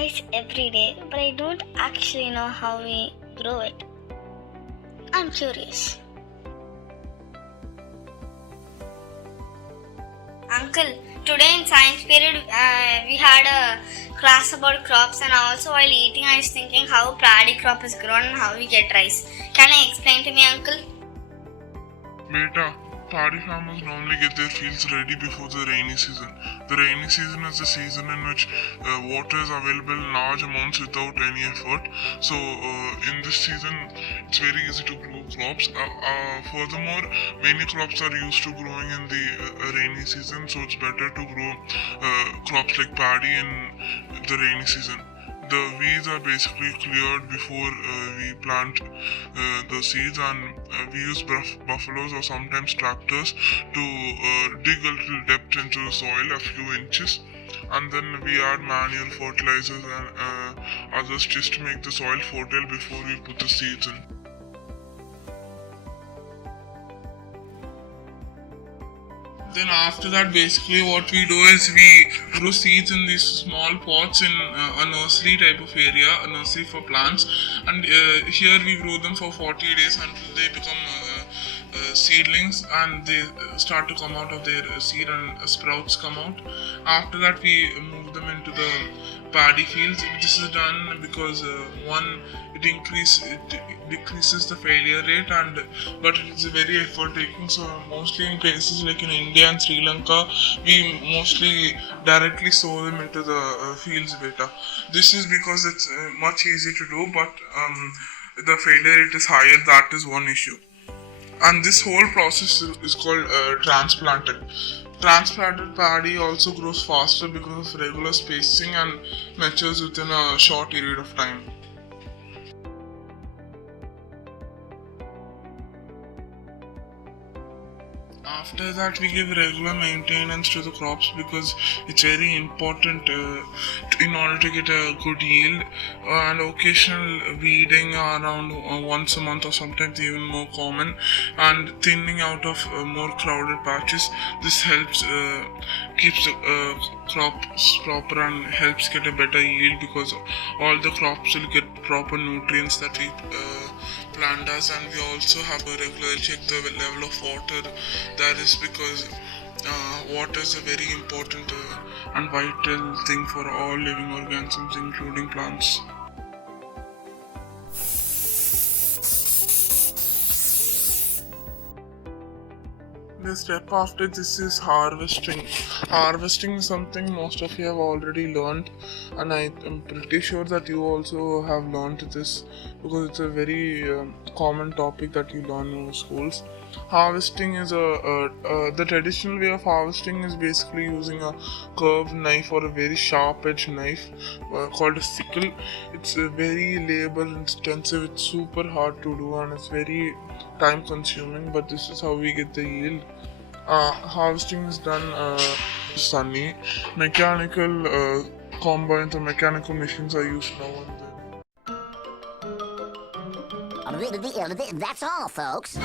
rice every day, but I don't actually know how we grow it. I'm curious. Uncle, today in science period we had a class about crops, and also while eating I was thinking how paddy crop is grown and how we get rice. Can you explain to me, Uncle? Beta, paddy farmers normally get their fields ready before the rainy season. The rainy season is the season in which water is available in large amounts without any effort. So in this season, it's very easy to grow crops. Furthermore, many crops are used to growing in the rainy season, so it's better to grow crops like paddy in the rainy season. The weeds are basically cleared before we plant the seeds, and we use buffaloes or sometimes tractors to dig a little depth into the soil, a few inches, and then we add manure, fertilizers, and others just to make the soil fertile before we put the seeds in. Then after that, basically what we do is we grow seeds in these small pots in a nursery type of area, a nursery for plants, and here we grow them for 40 days until they become seedlings, and they start to come out of their seed and sprouts come out. After that we move them into the paddy fields. This is done because one, it decreases the failure rate, but it is very effort taking. So mostly in places like in India and Sri Lanka, we mostly directly sow them into the fields beta. This is because it's much easier to do, but the failure rate is higher. That is one issue. And this whole process is called transplanted. Transplanted paddy also grows faster because of regular spacing and matures within a short period of time. After that, we give regular maintenance to the crops because it's very important in order to get a good yield, and occasional weeding around once a month or sometimes even more common, and thinning out of more crowded patches. This helps keeps the crops proper and helps get a better yield because all the crops will get proper nutrients that we plant us. And we also have to regularly check the level of water. That is because water is a very important and vital thing for all living organisms, including plants. The step after this is harvesting. Harvesting is something most of you have already learned, and I am pretty sure that you also have learned this because it's a very common topic that you learn in schools. Harvesting is the traditional way of harvesting is basically using a curved knife or a very sharp edged knife called a sickle. It's very labor intensive, it's super hard to do, and it's very time consuming, but this is how we get the yield. Harvesting is done sunny. Mechanical combines or mechanical machines are used now and then. That's all, folks.